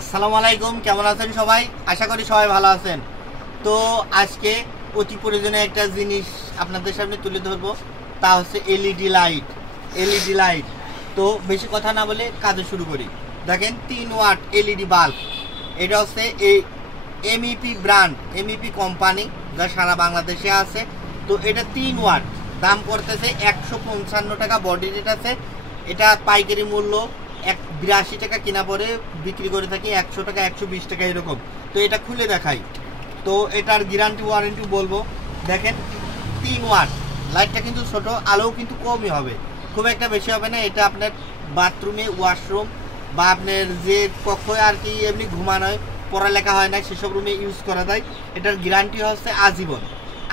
আসসালামু আলাইকুম, কেমন আছেন সবাই? আশা করি সবাই ভালো আছেন। তো আজকে অতি প্রয়োজনীয় একটা জিনিস আপনাদের সামনে তুলে ধরবো, তা হচ্ছে এলইডি লাইট। তো বেশি কথা না বলে কাজে শুরু করি। দেখেন 3 ওয়াট এলইডি বাল্ব। এটা হচ্ছে এই এমইপি ব্র্যান্ড, এমইপি কোম্পানি, যা সারা বাংলাদেশে আছে। তো এটা 3 ওয়াট, দাম করতেছে 155 টাকা। বডি রেট আছে, এটা পাইকারি মূল্য 82 টাকা কিনা পরে বিক্রি করে থাকি 100 টাকা 120 টাকা এরকম। তো এটা খুলে দেখাই। তো এটার গ্যারান্টি ওয়ারেন্টি বলবো। দেখেন 3 ওয়াট লাইটটা কিন্তু ছোট, আলোও কিন্তু কমই হবে, খুব একটা বেশি হবে না। এটা আপনার বাথরুমে, ওয়াশরুম বা আপনার যে কক্ষে আর কি এমনি ঘুমানো হয়, পড়ালেখা হয় না, সেসব রুমে ইউজ করা যায়। এটার গ্যারান্টি হচ্ছে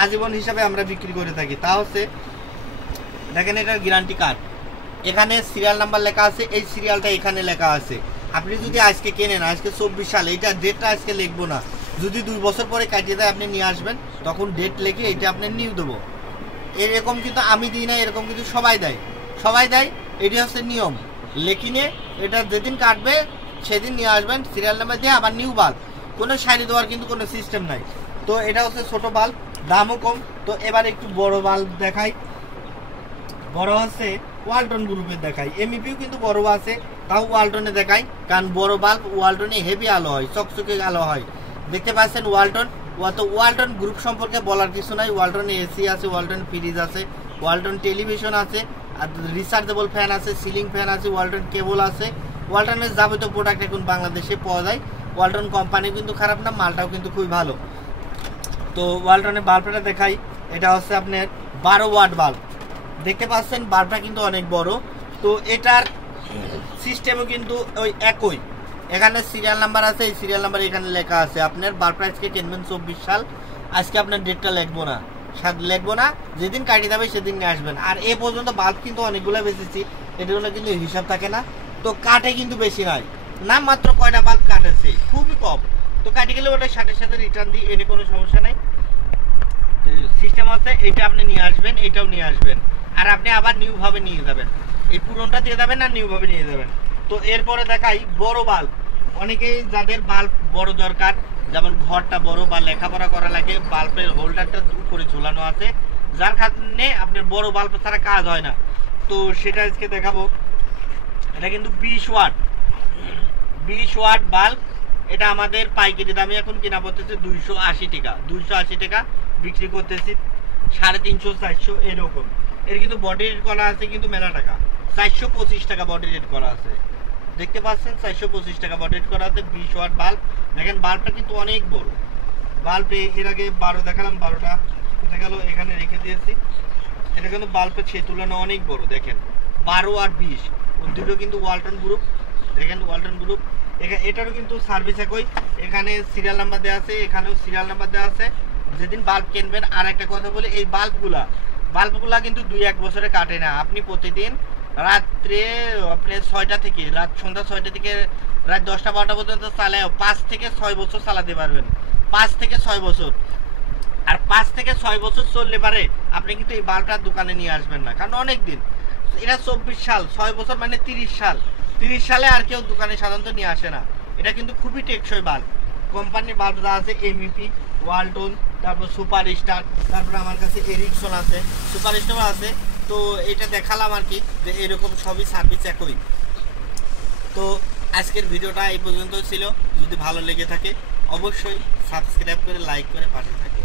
আজীবন হিসাবে আমরা বিক্রি করে থাকি। তা হচ্ছে দেখেন এটার গ্যারান্টি কার্ড, এখানে সিরিয়াল নাম্বার লেখা আছে, এই সিরিয়ালটা এখানে লেখা আছে। আপনি যদি আজকে কেনেন, আজকে 24 সাল, এটা ডেটটা আজকে লিখবো না, যদি 2 বছর পরে কাটিয়ে দেয় আপনি নিয়ে আসবেন, তখন ডেট লিখে এটা আপনি নিউ দেবো। এরকম কিন্তু আমি দিই না, এরকম কিন্তু সবাই দেয়। এটি হচ্ছে নিয়ম। লেখিনে এটা যেদিন কাটবে সেদিন নিয়ে আসবেন, সিরিয়াল নাম্বার দিয়ে আবার নিউ বাল্ব। কোনো সারি দেওয়ার কিন্তু কোনো সিস্টেম নাই। তো এটা হচ্ছে ছোট বাল্ব, দামও কম। তো এবার একটু বড় বাল্ব দেখাই। বড় হচ্ছে ওয়ালটন গ্রুপের দেখাই, এমইপিও কিন্তু বড় আছে, তাও ওয়ালটনে দেখাই, কারণ বড় বাল্ব ওয়ালটনে হেভি আলো হয়, চকচকে আলো হয়। দেখতে পাচ্ছেন ওয়ালটন। ওয়ালটন গ্রুপ সম্পর্কে বলার কিছু নাই। ওয়ালটনে এসি আছে, ওয়ালটন ফ্রিজ আছে, ওয়ালটন টেলিভিশন আছে, আর রিচার্জেবল ফ্যান আছে, সিলিং ফ্যান আছে, ওয়ালটন কেবল আছে। ওয়ালটনের যাবতীয় প্রোডাক্ট এখন বাংলাদেশে পাওয়া যায়। ওয়ালটন কোম্পানি কিন্তু খারাপ না, মালটাও কিন্তু খুবই ভালো। তো ওয়ালটনের বাল্বটা দেখাই। এটা হচ্ছে আপনার 12 ওয়াট বাল্ব। দেখতে পাচ্ছেন বাল্বটা কিন্তু অনেক বড়। তো এটার সিস্টেমও কিন্তু ওই একই, এখানে সিরিয়াল নাম্বার আছে, এই সিরিয়াল নাম্বার এখানে লেখা আছে। আপনার বাল্বটা আজকে কিনবেন 24 সাল, আজকে আপনার ডেটটা লিখবো না, যেদিন কাটিয়ে যাবে সেদিন নিয়ে আসবেন। আর এ পর্যন্ত বাল্ব কিন্তু অনেকগুলো বেঁচেছি, এটার জন্য কিন্তু হিসাব থাকে না। তো কাটে কিন্তু বেশি নয়, নাম মাত্র কয়টা বাল্ব কাটেছে, খুবই কম। তো কাটে গেলে ওটা সাথে রিটার্ন দিই, এর কোনো সমস্যা নাই। সিস্টেম আছে, এটা আপনি নিয়ে আসবেন, এটাও নিয়ে আসবেন, আর আপনি আবার নিউ ভাবে নিয়ে যাবেন, এই পুরনটা দিয়ে যাবেন আর নিউ ভাবে নিয়ে যাবেন। তো এরপরে দেখাই বড় বাল্ব। অনেকেই যাদের বাল্ব বড় দরকার, যেমন ঘরটা বড় বা লেখাপড়া করা লাগে, বাল্বের হোল্ডারটা উপরে ঝুলানো আছে, যার কারণে আপনার বড় বাল্ব ছাড়া কাজ হয় না। তো সেটা আজকে দেখাবো। এটা কিন্তু 20 ওয়াট বাল্ব। এটা আমাদের পাইকারি দামে এখন কিনা পড়তেছে 280 টাকা বিক্রি করতেছি 350 400 এরকম। এর কিন্তু বডি রেট করা আছে কিন্তু মেলা টাকা, 425 টাকা বডি রেট করা আছে। দেখতে পাচ্ছেন 425 টাকা বডি রেট করা আছে। 20 ওয়াট বাল্ব। দেখেন বাল্বটা কিন্তু অনেক বড়। বাল্ব এর আগে 12 দেখালাম, 12টা কোথায় গেল, এখানে রেখে দিয়েছি। এটা কিন্তু বাল্বের সে তুলনায় অনেক বড়। দেখেন 12 আর 20 দুটো কিন্তু ওয়ালটন গ্রুপ। দেখেন ওয়ালটন গ্রুপ, এটারও কিন্তু সার্ভিস একই, এখানে সিরিয়াল নাম্বার দেওয়া আছে, এখানেও সিরিয়াল নাম্বার দেওয়া আছে। যেদিন বাল্ব কিনবেন, আর একটা কথা বলি, এই বাল্বগুলা কিন্তু 2-1 বছরে কাটে না। আপনি প্রতিদিন রাত্রে আপনি সন্ধ্যা 6টা থেকে রাত 10টা-12টা পর্যন্ত চালায় 5 থেকে 6 বছর চালাতে পারবেন। 5 থেকে 6 বছর। আর 5 থেকে 6 বছর চললে পারে আপনি কিন্তু এই বাল্বটা দোকানে নিয়ে আসবেন না, কারণ অনেক দিন। এটা 24 সাল, 6 বছর মানে 30 সালে আর কেউ দোকানে সাধারণত নিয়ে আসে না। এটা কিন্তু খুবই টেকসই বাল্ব। কোম্পানির বাল্ব যা আছে এমইপি, ওয়ালটন, তারপর সুপার স্টার, তারপর আমার কাছে এরিকসন আছে, সুপার স্টার আছে। তো এটা দেখালাম আর কি, যে এরকম সবই সার্ভিস একই। তো আজকের ভিডিওটা এই পর্যন্ত ছিল। যদি ভালো লেগে থাকে অবশ্যই সাবস্ক্রাইব করে, লাইক করে পাশে থাকবেন।